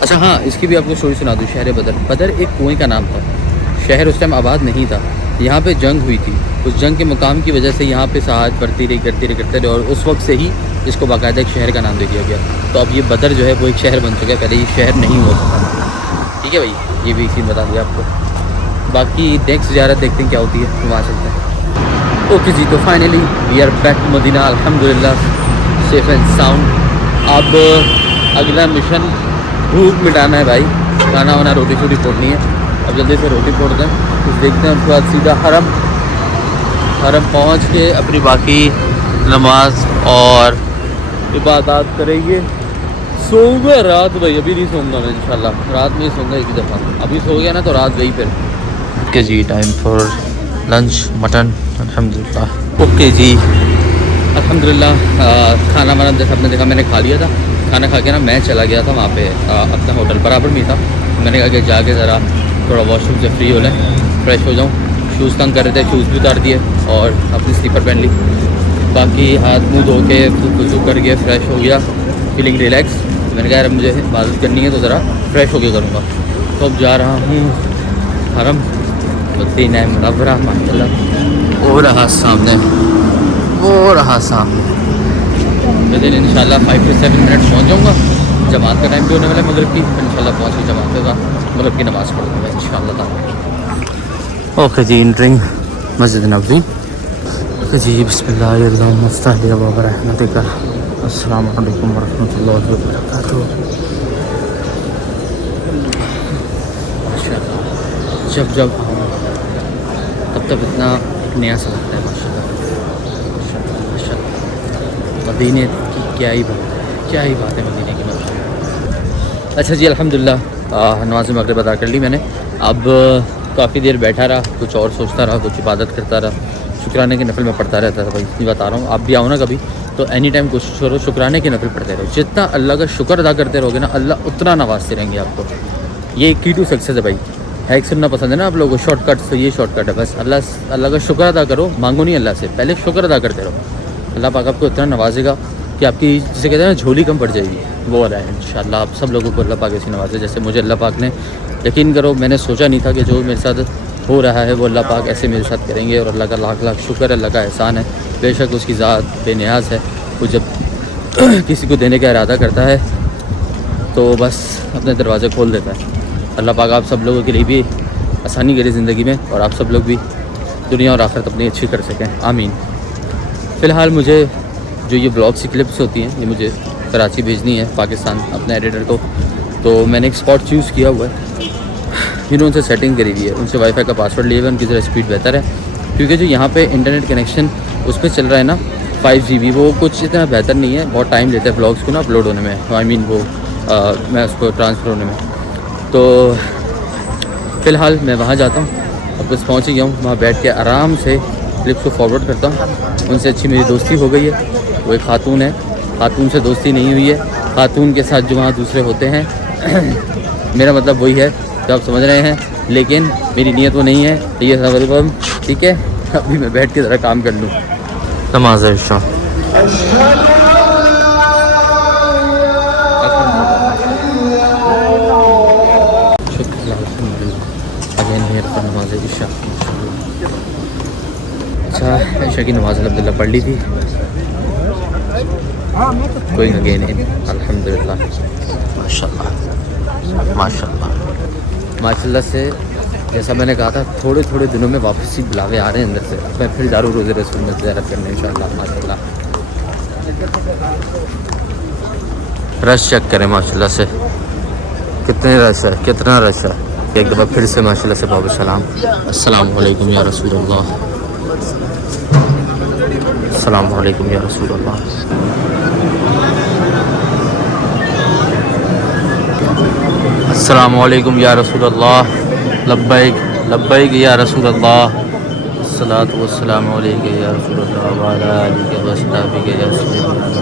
अच्छा हाँ, इसकी भी आपको स्टोरी सुना दूँ। शहर बदर एक कुएँ का नाम था, शहर उस टाइम आबाद नहीं था। यहाँ पे जंग हुई थी, उस जंग के मकाम की वजह से यहाँ पे सहायत बढ़ती रही, करती रही और उस वक्त से ही इसको बाकायदा एक शहर का नाम दे दिया गया। तो अब ये बदर जो है वो एक शहर बन चुका है, पहले ये शहर नहीं हुआ था। ठीक है भाई, ये भी इसी बता दिया आपको। बाकी नेक्स्ट ज़ियारत देखते हैं क्या होती है, वहाँ चलते हैं। ओके जी, तो finally we are back to Madina अल्हम्दुलिल्लाह, सेफ एंड साउंड। अब अगला मिशन भूख मिटाना है भाई, खाना वाना रोटी शोटी फोड़नी है। अब जल्दी से रोटी फोड़ दें, कुछ देखते हैं, उसके बाद सीधा हरम पहुंच के अपनी बाकी नमाज और इबादत करेंगे। सोऊंगा रात भाई, अभी नहीं सोऊंगा मैं इंशाल्लाह, रात में ही सोऊंगा एक ही दफ़ा। अभी सो गया ना तो रात गई फिर। ओके जी, टाइम फॉर लंच, मटन अल्हम्दुलिल्लाह। ओके जी अल्हम्दुलिल्लाह, खाना वाना जैसा आपने देखा मैंने खा लिया था। खाना खा के ना मैं चला गया था वहाँ पे अपना होटल बराबर में था। मैंने कहा कि जाके ज़रा थोड़ा वॉशरूम से फ्री हो लें, फ्रेश हो जाऊँ। शूज़ तंग कर रहे थे, शूज़ भी उतार दिए और अपनी स्लीपर पहन ली। बाकी हाथ मुँह धो के वज़ू करके फ्रेश हो गया, फीलिंग रिलैक्स। मैंने कहा यार मुझे इबादत करनी है तो ज़रा फ्रेश होके करूँगा। तो अब जा रहा हूँ हरम मदीना मुनव्वरा माशाल्लाह। वो रहा सामने, वो रहा सामने। विदिन इंशाल्लाह 5 से 7 मिनट पहुँच जाऊँगा। जमात का टाइम भी होने वाला है मगरिब की, इंशाल्लाह पहुँच के जमात होगा, मगरिब की नमाज़ पढ़ूँगा इंशाल्लाह ताला। ओके जी, एंट्रिंग मस्जिद नबवी। ओके जी, बिस्मिल्लाहिर्रहमानिर्रहीम व बरकातुहू। अस्सलामु अलैकुम व रहमतुल्लाहि व बरकातुहू। माशाल्लाह, जब आऊँ तब इतना नया सा लगता है माशाल्लाह, माशाल्लाह। मदीने की क्या ही बात है, क्या ही बात है मदीने की माशाल्लाह। अच्छा जी, अल्हम्दुलिल्लाह नमाज़ मगरिब अदा कर ली मैंने। अब काफ़ी देर बैठा रहा, कुछ और सोचता रहा, कुछ इबादत करता रहा, शुक्राने के नफिल में पढ़ता रहता था भाई। नहीं बता रहा हूँ, आप भी आओ ना कभी तो एनी टाइम कोशिश करो शुक्राने के नफिल पढ़ते रहो। जितना अल्लाह का शुक्र अदा करते रहोगे ना, अल्लाह उतना नवाजते रहेंगे आपको। ये की टू सक्सेस है भाई। हैक सुनना पसंद है ना आप लोगों को, शॉर्टकट, तो ये शॉर्टकट है बस। अल्लाह का शुक्र अदा करो, मांगो नहीं अल्लाह से, पहले शुक्र अदा करते रहो। अल्लाह पाक आपको इतना नवाजेगा कि आपकी जिसे कहते हैं ना झोली कम पड़ जाएगी, वो वाला है इंशाल्लाह। आप सब लोगों को अल्लाह पाक ऐसी नवाजे जैसे मुझे अल्लाह पाक ने। यकीन करो मैंने सोचा नहीं था कि जो मेरे साथ हो रहा है वो अल्लाह पाक ऐसे मेरे साथ करेंगे, और अल्लाह का लाख लाख शुक्र, अल्लाह का एहसान है। बेशक उसकी ज़ात बेनियाज है, वो जब किसी को देने का इरादा करता है तो बस अपने दरवाज़े खोल देता है। अल्लाह पाक आप सब लोगों के लिए भी आसानी करे ज़िंदगी में, और आप सब लोग भी दुनिया और आखिरत अपनी अच्छी कर सकें, आमीन। फ़िलहाल मुझे जो ये ब्लॉग्स की क्लिप्स होती हैं ये मुझे कराची भेजनी है पाकिस्तान अपने एडिटर को। तो मैंने एक स्पॉट चूज़ किया हुआ है, जिन्होंने उनसे सेटिंग करी हुई है, उनसे वाईफाई का पासवर्ड लिए हुए, उनकी ज़रा स्पीड बेहतर है। क्योंकि जो यहाँ पे इंटरनेट कनेक्शन उस पर चल रहा है ना 5GB, वो कुछ इतना बेहतर नहीं है, बहुत टाइम लेता है ब्लॉग्स को ना अपलोड होने में, आई मीन वो मैं उसको ट्रांसफ़र होने में। तो फ़िलहाल मैं वहाँ जाता हूँ, अब बस पहुँच ही गया हूँ। वहाँ बैठ के आराम से क्लिप्स को फॉरवर्ड करता हूँ। उनसे अच्छी मेरी दोस्ती हो गई है, वो एक खातून है, खातून से दोस्ती नहीं हुई है, खातून के साथ जो वहाँ दूसरे होते हैं मेरा मतलब वही है जो आप समझ रहे हैं, लेकिन मेरी नीयत वो नहीं है। ये सब ठीक है, अभी मैं बैठ के ज़रा काम कर लूँ। नमाज़ इशा नमाज़ इशा। अच्छा, इशा की नमाज़ अल्हम्दुलिल्लाह पढ़ ली थी, कोई अगेन अल्हम्दुलिल्लाह माशाल्लाह माशाल्लाह माशाल्लाह से। जैसा मैंने कहा था, थोड़े थोड़े दिनों में वापसी बुलावे आ रहे हैं अंदर से। मैं फिर ज़रूर रोज़े रसूल में ज़ियारत करने इंशाल्लाह माशाल्लाह। रश चेक करें माशाल्लाह से, कितने रश है, कितना रश है। एक दफ़ा फिर से माशाल्लाह से बाबू सलाम, अस्सलाम वालेकुम या रसूल अल्लाह, अस्सलाम वालेकुम या रसूल अल्लाह। अस्सलाम वालेकुम या रसूल अल्लाह, लब्बैक लब्बैक या रसूल अल्लाह, अस्सलातु वस्सलामु अलैका या रसूल अल्लाह व अला आलिका व अस्हाबिका या रसूल अल्लाह।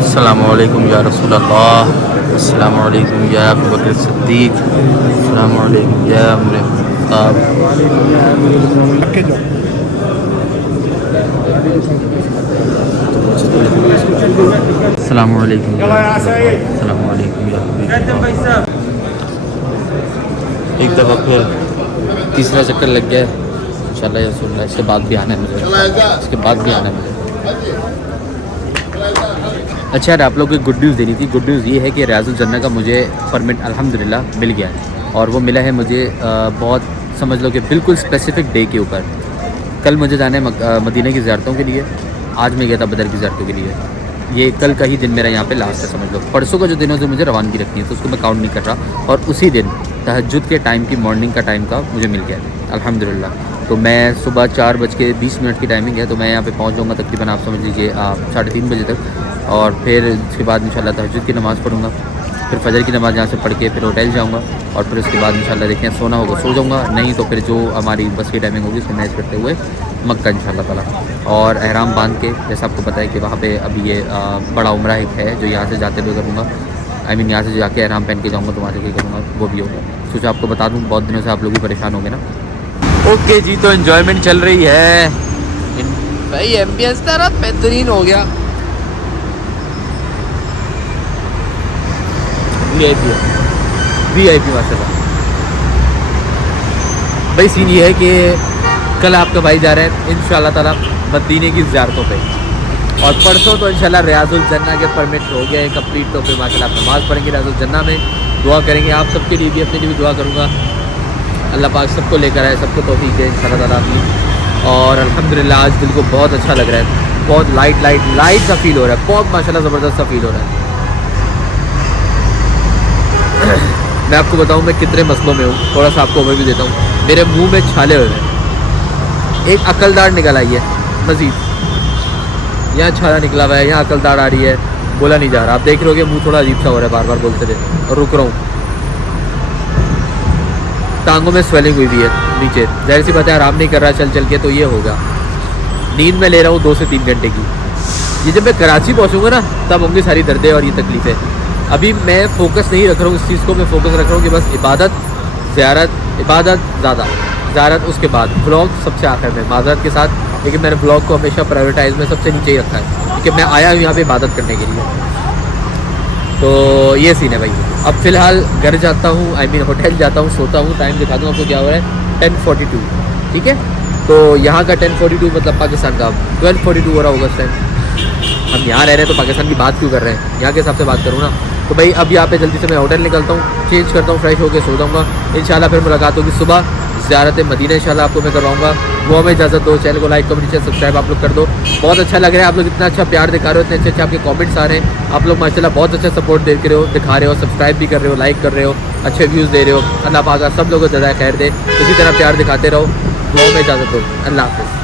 अस्सलामु अस्सलामुअलैकुम या रसूल अल्लाह, अस्सलामुअलैकुम या अबू बकर सिद्दीक, अस्सलामुअलैकुम या अमर ख़त्ताब। अस्सलामुअलैकुम अस्सलामुअलैकुम या हबीब। एक दफ़ा फिर तीसरा चक्कर लग गया है इंशाल्लाह या रसूल अल्लाह। इसके बाद भी आना है मुझे, इसके बाद भी आना है मुझे। अच्छा यार, आप लोगों को गुड न्यूज़ देनी थी। गुड न्यूज़ ये है कि रियाजुल जन्ना का मुझे परमिट अल्हम्दुलिल्लाह मिल गया है, और वो मिला है मुझे बहुत समझ लो कि बिल्कुल स्पेसिफ़िक डे के ऊपर। कल मुझे जाना है मदीने की ज़ियारतों के लिए, आज मैं गया था बदर की ज़ियारतों के लिए। ये कल का ही दिन मेरा यहाँ पे लास्ट है समझ लो। परसों का जो दिन है उसे मुझे रवानगी रखनी है, तो उसको मैं काउंट नहीं कर रहा। और उसी दिन तहज्जुद के टाइम की, मॉर्निंग का टाइम का मुझे मिल गया अल्हम्दुलिल्लाह। तो मैं सुबह 4:20 की टाइमिंग है, तो मैं यहाँ पे पहुँच जाऊँगा तकरीबन आप समझ लीजिए 3:30 बजे तक। और फिर इसके बाद इंशाल्लाह तहज्जुद की नमाज़ पढ़ूँगा, फिर फजर की नमाज़ यहाँ से पढ़ के फिर होटल जाऊँगा, और फिर उसके बाद इंशाल्लाह देखें सोना होगा सो जाऊँगा, नहीं तो फिर जो हमारी बस की टाइमिंग होगी उसको मैच करते हुए मक्का इंशाल्लाह ताला। और एहराम बांध के, जैसा आपको पता है कि वहाँ पे अभी ये बड़ा उम्रा एक है जो यहाँ से जाते हुए करूँगा। आई मीन यहाँ से जाके एहराम पहन के जाऊँगा, तो वहाँ से करूँगा, वो भी होगा। सोचा आपको बता दूँ, बहुत दिनों से आप लोग भी परेशान हो गए ना। ओके जी, तो एन्जॉयमेंट चल रही है भाई। एम्बियंस तारा बेहतरीन हो गया। VIP माशाल्लाह भाई। सीन ये है कि कल आपका भाई जा रहा है इंशाल्लाह ताला मदीने की ज़ियारतों पे, और परसों तो इंशाल्लाह रियाजुल जन्ना के परमिट हो गए कंप्लीट। तो फिर माशाल्लाह आप नमाज़ पढ़ेंगे रियाजुल जन्ना में, दुआ करेंगे आप सबके लिए भी, अपने लिए भी दुआ करूँगा। अल्लाह पाक सबको लेकर आए, सबको तौफीक दे इंशाल्लाह ताला आमीन। और अल्हम्दुलिल्लाह आज दिल को बहुत अच्छा लग रहा है, बहुत लाइट सा फील हो रहा है, बहुत माशाल्लाह ज़बरदस्त सा फील हो रहा है। मैं आपको बताऊं मैं कितने मसलों में हूँ, थोड़ा सा आपको ओवरव्यू देता हूँ। मेरे मुंह में छाले हुए हैं, एक अकलदार निकल आई है मज़ीद, यहाँ छाला निकला हुआ है, यहाँ अकलदार आ रही है, बोला नहीं जा रहा। आप देख रहे हो कि मुंह थोड़ा अजीब सा हो रहा है, बार बार बोलते रहे, और रुक रहा हूँ। टांगों में स्वेलिंग हुई हुई है नीचे, जाहिर सी बात है आराम नहीं कर रहा चल के, तो ये होगा। नींद में ले रहा हूँ 2 से 3 घंटे की। ये जब मैं कराची पहुँचूँगा ना तब होंगी सारी दर्दें और ये तकलीफ़ें। अभी मैं फोकस नहीं रख रहा हूँ इस चीज़ को, मैं फोकस रख रहा हूँ कि बस इबादत ज़्यादा, ज़्यारत उसके बाद, ब्लॉग सबसे आखिर में माज़रत के साथ। लेकिन मैंने ब्लॉग को हमेशा प्रायोरिटाइज में सबसे नीचे ही रखा है, क्योंकि मैं आया हूँ यहाँ पे इबादत करने के लिए। तो ये सीन है भाई। अब फ़िलहाल घर जाता हूँ, आई मीन होटल जाता हूँ, सोता हूँ। टाइम दिखा दूँ आपको क्या हो रहा है, 10:42, ठीक है। तो यहाँ का 10:42 मतलब पाकिस्तान का 12:42 हो रहा होगा इस टाइम। हम यहाँ रह रहे हैं तो पाकिस्तान की बात क्यों कर रहे हैं, यहाँ के हिसाब से बात करूँ ना। तो भाई अब यहाँ पे जल्दी से मैं होटल निकलता हूँ, चेंज करता हूँ, फ्रेश होकर सो जाऊँगा। इंशाल्लाह फिर मुलाकात होगी सुबह, ज़ियारत मदीना इंशाल्लाह आपको मैं करवाऊँगा। वो हमें इजाज़त दो, चैनल को लाइक कमेंट शेयर सब्सक्राइब आप लोग कर दो। बहुत अच्छा लग रहा है, आप लोग इतना अच्छा प्यार दिखा रहे हो, इतने अच्छे आपके कमेंट्स आ रहे हैं। आप लोग माशाल्लाह बहुत अच्छा सपोर्ट दिखा रहे हो, सब्सक्राइब भी कर रहे हो, लाइक कर रहे हो, अच्छे व्यूज़ दे रहे हो। अल्लाह पाक सब लोगों को ज़्यादा खैर दे, इसी तरह प्यार दिखाते रहो। वो हमें इजाज़त दो, अल्लाह हाफ़िज़।